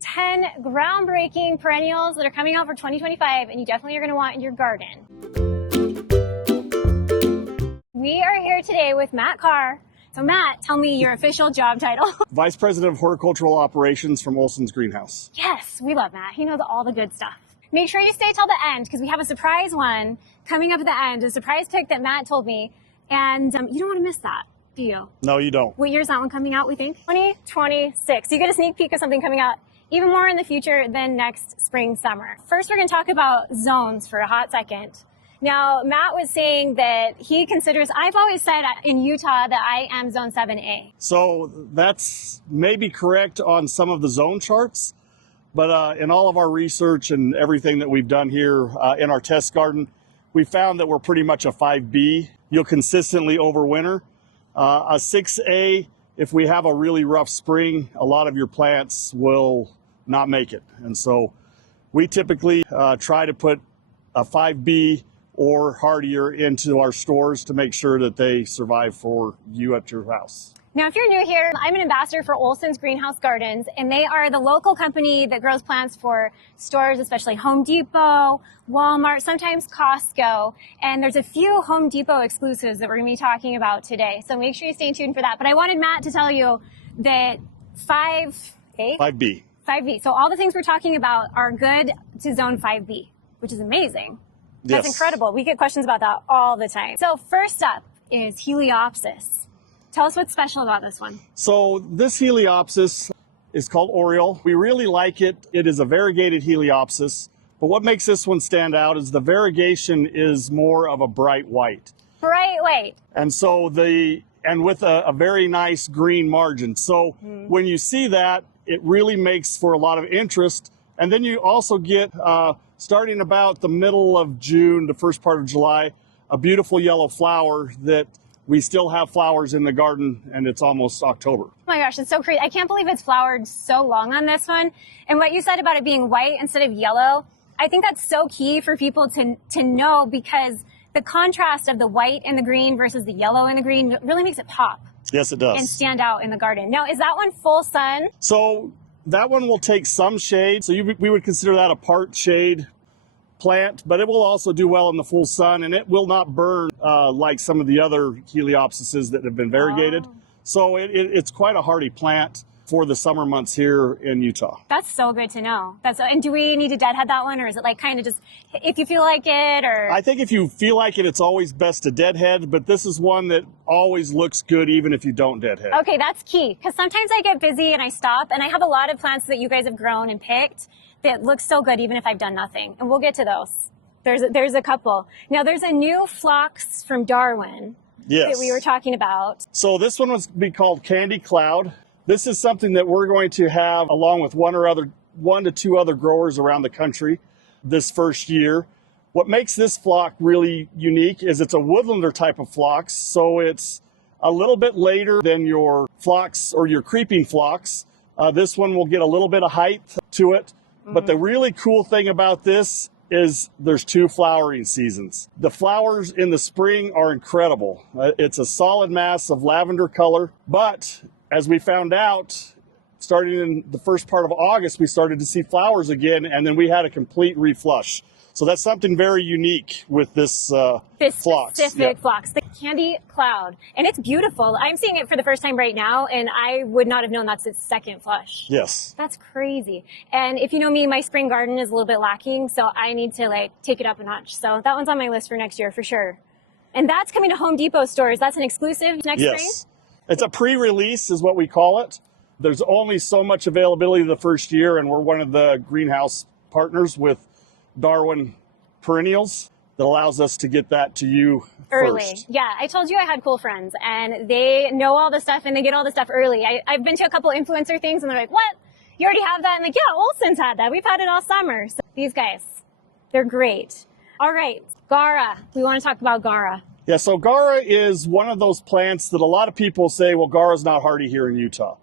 10 groundbreaking perennials that are coming out for 2025 and you definitely are going to want in your garden. We are here today with Matt Carr. So Matt, tell me your official job title. Vice President of Horticultural Operations from Olson's Greenhouse. Yes, we love Matt. He knows all the good stuff. Make sure you stay till the end because we have a surprise one coming up at the end, a surprise pick that Matt told me. And you don't want to miss that, do you? No, you don't. What year is that one coming out, we think? 2026. You get a sneak peek of something coming out even more in the future than next spring, summer. First, we're going to talk about zones for a hot second. Now, Matt was saying that he considers, I've always said in Utah that I am zone 7A. So that's maybe correct on some of the zone charts, but in all of our research and everything that we've done here in our test garden, we found that we're pretty much a 5B. You'll consistently overwinter. A 6A, if we have a really rough spring, a lot of your plants will not make it. And so we typically try to put a 5B or hardier into our stores to make sure that they survive for you at your house. Now, if you're new here, I'm an ambassador for Olson's Greenhouse Gardens, and they are the local company that grows plants for stores, especially Home Depot, Walmart, sometimes Costco. And there's a few Home Depot exclusives that we're going to be talking about today. So make sure you stay tuned for that. But I wanted Matt to tell you that 5B. So all the things we're talking about are good to zone 5B, which is amazing. That's incredible. We get questions about that all the time. So first up is Heliopsis. Tell us what's special about this one. So this Heliopsis is called Orial. We really like it. It is a variegated Heliopsis, but what makes this one stand out is the variegation is more of a bright white. Bright white. And so with a very nice green margin. So when you see that, it really makes for a lot of interest. And then you also get, starting about the middle of June, the first part of July, a beautiful yellow flower that we still have flowers in the garden, and it's almost October. Oh my gosh, it's so crazy. I can't believe it's flowered so long on this one. And what you said about it being white instead of yellow, I think that's so key for people to know, because the contrast of the white and the green versus the yellow and the green really makes it pop. Yes, it does. And stand out in the garden. Now, is that one full sun? So that one will take some shade. So we would consider that a part shade plant, but it will also do well in the full sun, and it will not burn like some of the other Heliopsises that have been variegated. Oh. So it's quite a hardy plant for the summer months here in Utah. That's so good to know. And do we need to deadhead that one, or is it like kind of just if you feel like it? Or I think if you feel like it, it's always best to deadhead, but this is one that always looks good even if you don't deadhead. Okay, that's key, because sometimes I get busy and I stop, and I have a lot of plants that you guys have grown and picked that look so good even if I've done nothing. And we'll get to those. There's a couple. Now there's a new phlox from Darwin that we were talking about. So this one was be called Candy Cloud. This is something that we're going to have along with one to two other growers around the country this first year. What makes this phlox really unique is it's a woodlander type of phlox. So it's a little bit later than your phlox or your creeping phlox. This one will get a little bit of height to it. But the really cool thing about this is there's two flowering seasons. The flowers in the spring are incredible. It's a solid mass of lavender color, but as we found out, starting in the first part of August, we started to see flowers again, and then we had a complete reflush. So that's something very unique with this phlox. Specific phlox, the Candy Cloud. And it's beautiful. I'm seeing it for the first time right now, and I would not have known that's its second flush. Yes. That's crazy. And if you know me, my spring garden is a little bit lacking, so I need to take it up a notch. So that one's on my list for next year for sure. And that's coming to Home Depot stores. That's an exclusive next spring? Yes. It's a pre-release is what we call it. There's only so much availability the first year, and we're one of the greenhouse partners with Darwin Perennials that allows us to get that to you early. First. Yeah, I told you I had cool friends, and they know all the stuff, and they get all the stuff early. I've been to a couple influencer things, and they're like, what? You already have that? I'm like, yeah, Olson's had that. We've had it all summer. So these guys, they're great. All right, Gaura. We want to talk about Gaura. Yeah, so Gaura is one of those plants that a lot of people say, well, Gaura's not hardy here in Utah.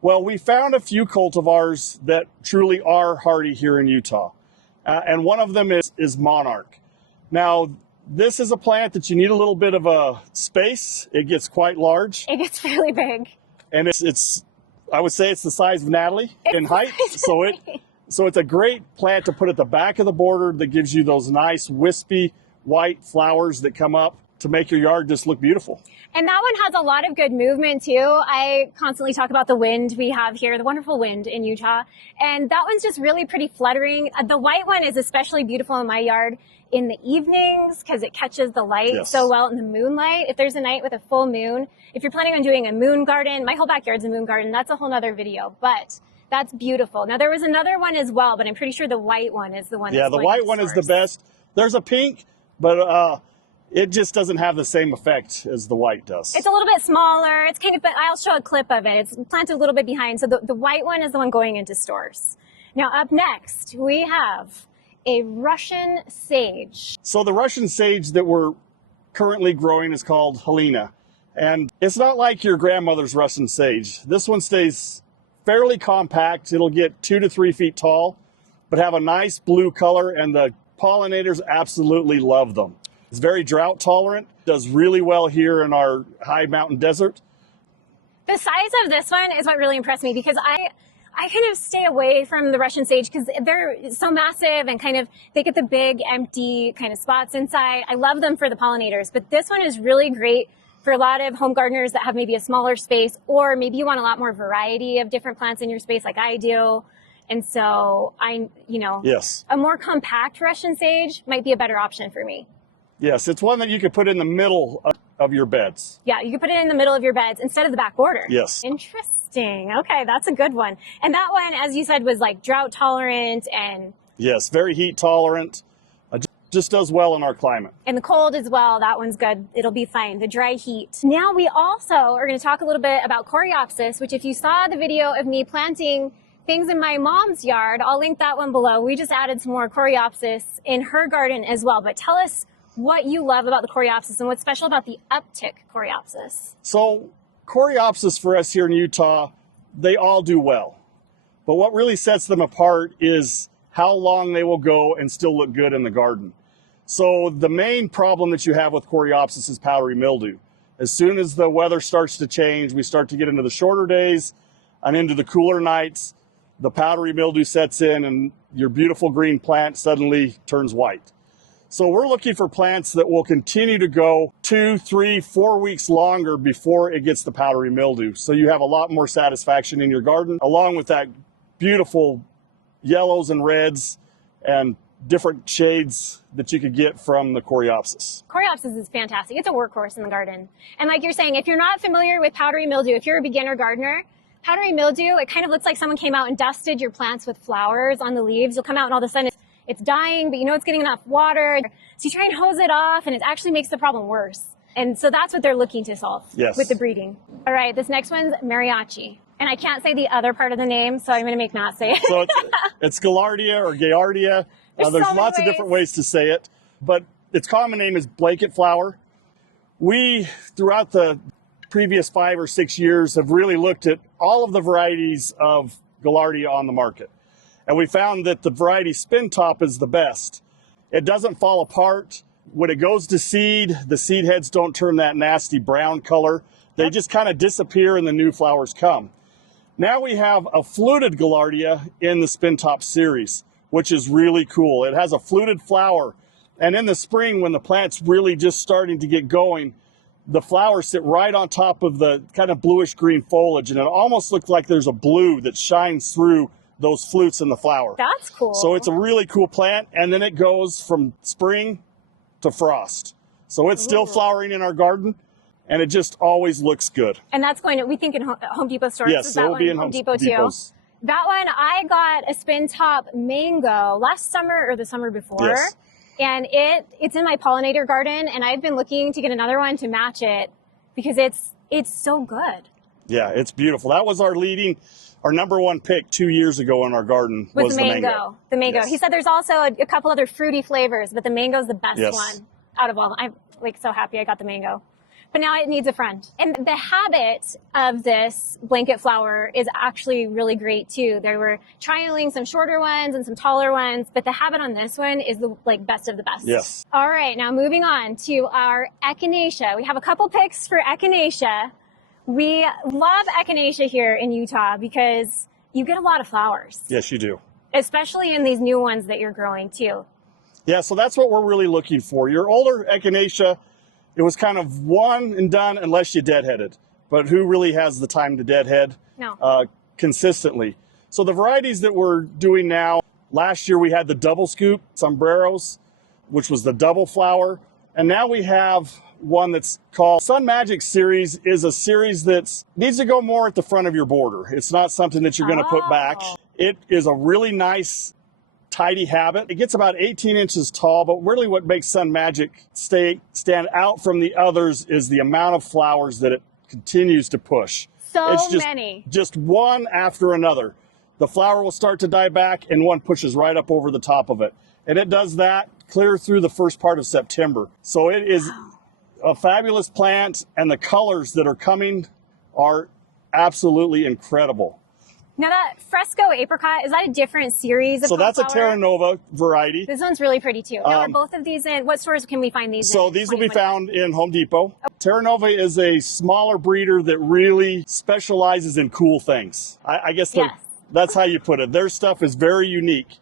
Well, we found a few cultivars that truly are hardy here in Utah. And one of them is Monarch. Now, this is a plant that you need a little bit of a space. It gets quite large. It gets really big. And it's I would say it's the size of Natalie in height. So it's a great plant to put at the back of the border that gives you those nice wispy white flowers that come up to make your yard just look beautiful. And that one has a lot of good movement too. I constantly talk about the wind we have here, the wonderful wind in Utah. And that one's just really pretty fluttering. The white one is especially beautiful in my yard in the evenings because it catches the light so well in the moonlight. If there's a night with a full moon, if you're planning on doing a moon garden, my whole backyard's a moon garden. That's a whole nother video, but that's beautiful. Now there was another one as well, but I'm pretty sure the white one is the one. Yeah, the white one is the best. There's a pink, but it just doesn't have the same effect as the white does. It's a little bit smaller. It's kind of, but I'll show a clip of it. It's planted a little bit behind. So the white one is the one going into stores. Now up next, we have a Russian sage. So the Russian sage that we're currently growing is called Helena. And it's not like your grandmother's Russian sage. This one stays fairly compact. It'll get 2 to 3 feet tall, but have a nice blue color, and the pollinators absolutely love them. It's very drought tolerant, does really well here in our high mountain desert. The size of this one is what really impressed me because I kind of stay away from the Russian sage because they're so massive and kind of, they get the big empty kind of spots inside. I love them for the pollinators, but this one is really great for a lot of home gardeners that have maybe a smaller space, or maybe you want a lot more variety of different plants in your space like I do. And so a more compact Russian sage might be a better option for me. Yes, it's one that you could put in the middle of your beds. Yeah, you could put it in the middle of your beds instead of the back border. Yes. Interesting. Okay, that's a good one. And that one, as you said, was like drought tolerant and... Yes, very heat tolerant. Just does well in our climate. And the cold as well, that one's good. It'll be fine, the dry heat. Now we also are going to talk a little bit about coreopsis, which if you saw the video of me planting things in my mom's yard, I'll link that one below. We just added some more coreopsis in her garden as well. But tell us what you love about the coreopsis and what's special about the Uptick coreopsis. So coreopsis for us here in Utah, they all do well. But what really sets them apart is how long they will go and still look good in the garden. So the main problem that you have with coreopsis is powdery mildew. As soon as the weather starts to change, we start to get into the shorter days and into the cooler nights, the powdery mildew sets in and your beautiful green plant suddenly turns white. So we're looking for plants that will continue to go 2, 3, 4 weeks longer before it gets the powdery mildew. So you have a lot more satisfaction in your garden, along with that beautiful yellows and reds and different shades that you could get from the coreopsis. Coreopsis is fantastic. It's a workhorse in the garden. And like you're saying, if you're not familiar with powdery mildew, if you're a beginner gardener, powdery mildew, it kind of looks like someone came out and dusted your plants with flowers on the leaves. You'll come out and all of a sudden it's dying, but you know it's getting enough water. So you try and hose it off and it actually makes the problem worse. And so that's what they're looking to solve with the breeding. All right, this next one's mariachi. And I can't say the other part of the name, so I'm going to make Matt say it. So it's gaillardia or gaillardia. There's lots of different ways to say it, but its common name is blanket flower. We, throughout the previous 5 or 6 years, have really looked at all of the varieties of gaillardia on the market. And we found that the variety SpinTop is the best. It doesn't fall apart. When it goes to seed, the seed heads don't turn that nasty brown color. They just kind of disappear and the new flowers come. Now we have a fluted gaillardia in the SpinTop series, which is really cool. It has a fluted flower. And in the spring, when the plant's really just starting to get going, the flowers sit right on top of the kind of bluish green foliage. And it almost looks like there's a blue that shines through those flutes in the flower. That's cool. So it's a really cool plant. And then it goes from spring to frost. So it's still flowering in our garden. And it just always looks good. And that's going to, we think in Home Depot stores. Yes, it will be in Home Depot too. That one, I got a SpinTop mango last summer or the summer before. Yes. And it's in my pollinator garden. And I've been looking to get another one to match it because it's so good. Yeah, it's beautiful. That was our number one pick 2 years ago in our garden was the mango. The mango. Yes. He said there's also a couple other fruity flavors, but the mango's the best one out of all. I'm like so happy I got the mango. But now it needs a friend. And the habit of this blanket flower is actually really great too. They were trialing some shorter ones and some taller ones, but the habit on this one is the best of the best. Yes. All right, now moving on to our echinacea. We have a couple picks for echinacea. We love echinacea here in Utah because you get a lot of flowers. Yes, you do. Especially in these new ones that you're growing too. Yeah, so that's what we're really looking for. Your older echinacea, it was kind of one and done unless you deadheaded. But who really has the time to deadhead consistently? So the varieties that we're doing now, last year we had the double scoop sombreros, which was the double flower. And now we have one that's called Sun Magic Series, is a series that needs to go more at the front of your border. It's not something that you're going to put back. It is a really nice, tidy habit. It gets about 18 inches tall, but really what makes Sun Magic stand out from the others is the amount of flowers that it continues to push. It's many. Just one after another. The flower will start to die back and one pushes right up over the top of it. And it does that clear through the first part of September. So it is a fabulous plant, and the colors that are coming are absolutely incredible. Now that fresco apricot, is that a different series of So that's flower? a Terra Nova variety. This one's really pretty too. Now are both of these in, what stores can we find these in? So these will be found in Home Depot. Terra Nova is a smaller breeder that really specializes in cool things. I guess that's how you put it. Their stuff is very unique.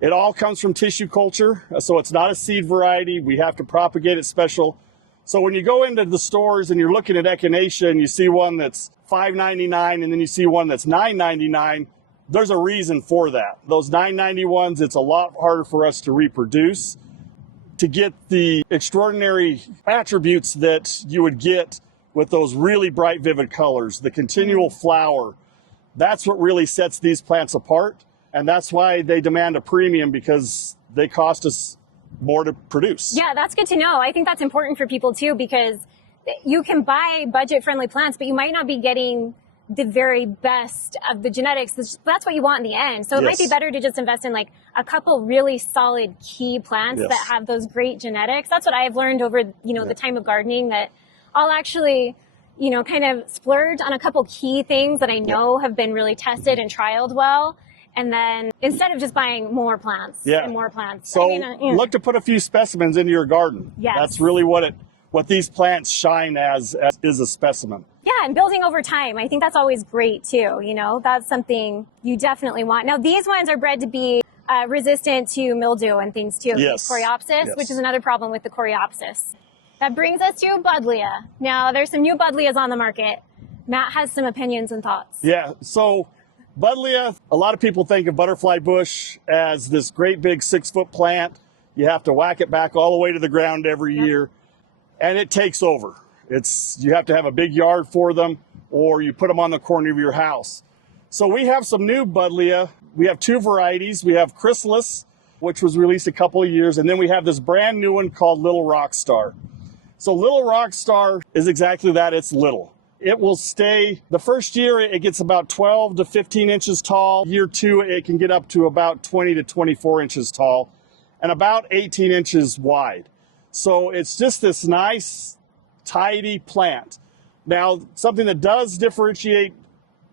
It all comes from tissue culture, so it's not a seed variety. We have to propagate it special. So when you go into the stores and you're looking at echinacea and you see one that's $5.99 and then you see one that's $9.99, there's a reason for that. Those $9.90 ones, it's a lot harder for us to reproduce to get the extraordinary attributes that you would get with those really bright, vivid colors, the continual flower. That's what really sets these plants apart. And that's why they demand a premium, because they cost us more to produce. Yeah, that's good to know. I think that's important for people too, because you can buy budget-friendly plants, but you might not be getting the very best of the genetics. That's what you want in the end. So it might be better to just invest in like a couple really solid key plants that have those great genetics. That's what I've learned over, the time of gardening, that I'll actually, kind of splurge on a couple key things that I know have been really tested and trialed well. And then instead of just buying more plants and more plants. So look to put a few specimens into your garden. Yes. That's really what these plants shine as is a specimen. Yeah, and building over time. I think that's always great too. That's something you definitely want. Now these ones are bred to be resistant to mildew and things too. Yes. Coreopsis, which is another problem with the coreopsis. That brings us to buddleia. Now there's some new buddleias on the market. Matt has some opinions and thoughts. Yeah, so buddleia, a lot of people think of butterfly bush as this great big 6-foot plant. You have to whack it back all the way to the ground every year, and it takes over. You have to have a big yard for them, or you put them on the corner of your house. So we have some new buddleia. We have 2 varieties. We have Chrysalis, which was released a couple of years, and then we have this brand new one called Little Rockstar. So Little Rockstar is exactly that. It's little. It will stay, the first year it gets about 12 to 15 inches tall. Year 2, it can get up to about 20 to 24 inches tall and about 18 inches wide. So it's just this nice, tidy plant. Now, something that does differentiate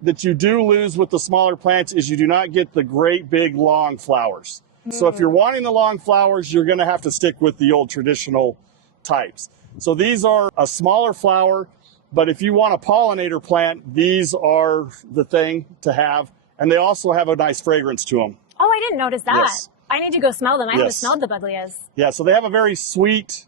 that you do lose with the smaller plants is you do not get the great big long flowers. So if you're wanting the long flowers, you're gonna have to stick with the old traditional types. So these are a smaller flower. But if you want a pollinator plant, these are the thing to have. And they also have a nice fragrance to them. Oh, I didn't notice that. Yes. I need to go smell them. I haven't smelled the buddleias. Yeah, so they have a very sweet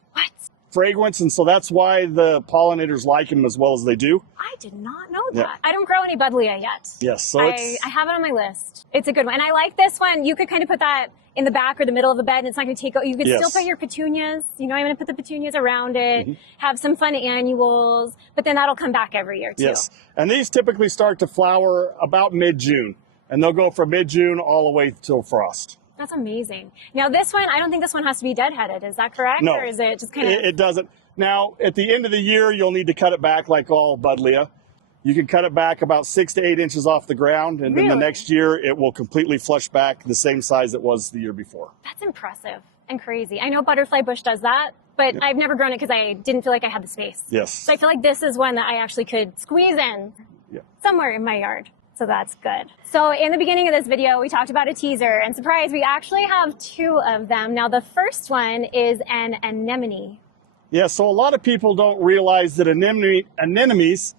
fragrance. And so that's why the pollinators like them as well as they do. I did not know that. I don't grow any buddleia yet. Yes. So I have it on my list. It's a good one. And I like this one. You could kind of put that in the back or the middle of the bed, and it's not going to take, you could still put your petunias, I'm going to put the petunias around it, have some fun annuals, but then that'll come back every year too. Yes, and these typically start to flower about mid-June, and they'll go from mid-June all the way till frost. That's amazing. Now this one, I don't think this one has to be deadheaded, is that correct? No. Or is it just kind of... It doesn't. Now, at the end of the year, you'll need to cut it back like all buddleia. You can cut it back about 6 to 8 inches off the ground, and then the next year it will completely flush back the same size it was the year before. That's impressive and crazy. I know butterfly bush does that, but I've never grown it because I didn't feel like I had the space. Yes. So I feel like this is one that I actually could squeeze in somewhere in my yard. So that's good. So in the beginning of this video, we talked about a teaser, and surprise, we actually have 2 of them. Now the first one is an anemone. Yeah, so a lot of people don't realize that anemones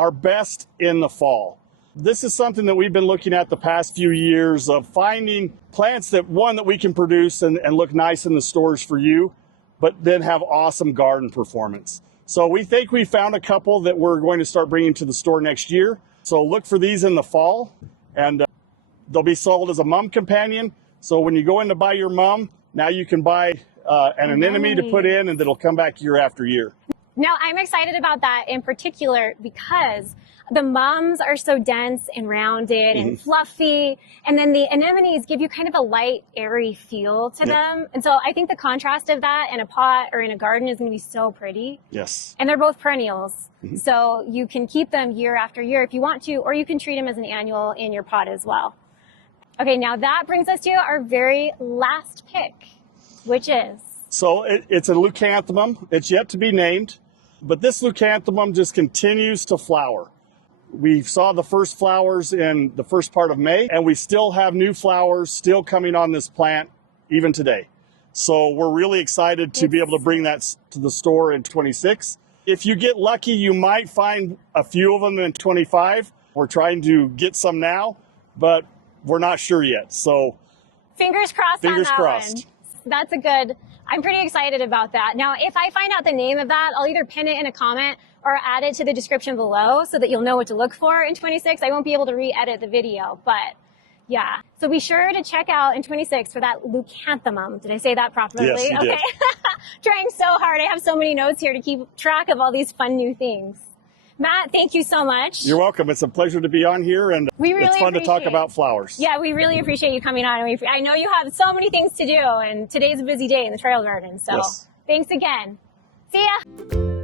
are best in the fall. This is something that we've been looking at the past few years of finding plants that, one, that we can produce and look nice in the stores for you, but then have awesome garden performance. So we think we found a couple that we're going to start bringing to the store next year. So look for these in the fall, and they'll be sold as a mum companion. So when you go in to buy your mum, now you can buy an anemone to put in, and it'll come back year after year. Now, I'm excited about that in particular because the mums are so dense and rounded and fluffy, and then the anemones give you kind of a light, airy feel to them. And so I think the contrast of that in a pot or in a garden is going to be so pretty. Yes. And they're both perennials, so you can keep them year after year if you want to, or you can treat them as an annual in your pot as well. Okay, now that brings us to our very last pick, which is? So it's a leucanthemum. It's yet to be named, but this leucanthemum just continues to flower. We saw the first flowers in the first part of May, and we still have new flowers still coming on this plant even today. So we're really excited to be able to bring that to the store in 26. If you get lucky, you might find a few of them in 25. We're trying to get some now, but we're not sure yet. So fingers crossed on that one. That's a good, I'm pretty excited about that. Now, if I find out the name of that, I'll either pin it in a comment or add it to the description below so that you'll know what to look for in 26. I won't be able to re-edit the video, but yeah. So be sure to check out in 26 for that leucanthemum. Did I say that properly? Yes, you did. Trying so hard. I have so many notes here to keep track of all these fun new things. Matt, thank you so much. You're welcome. It's a pleasure to be on here, and it's fun to talk about flowers. Yeah, we really appreciate you coming on. I know you have so many things to do, and today's a busy day in the trail garden. So thanks again. See ya.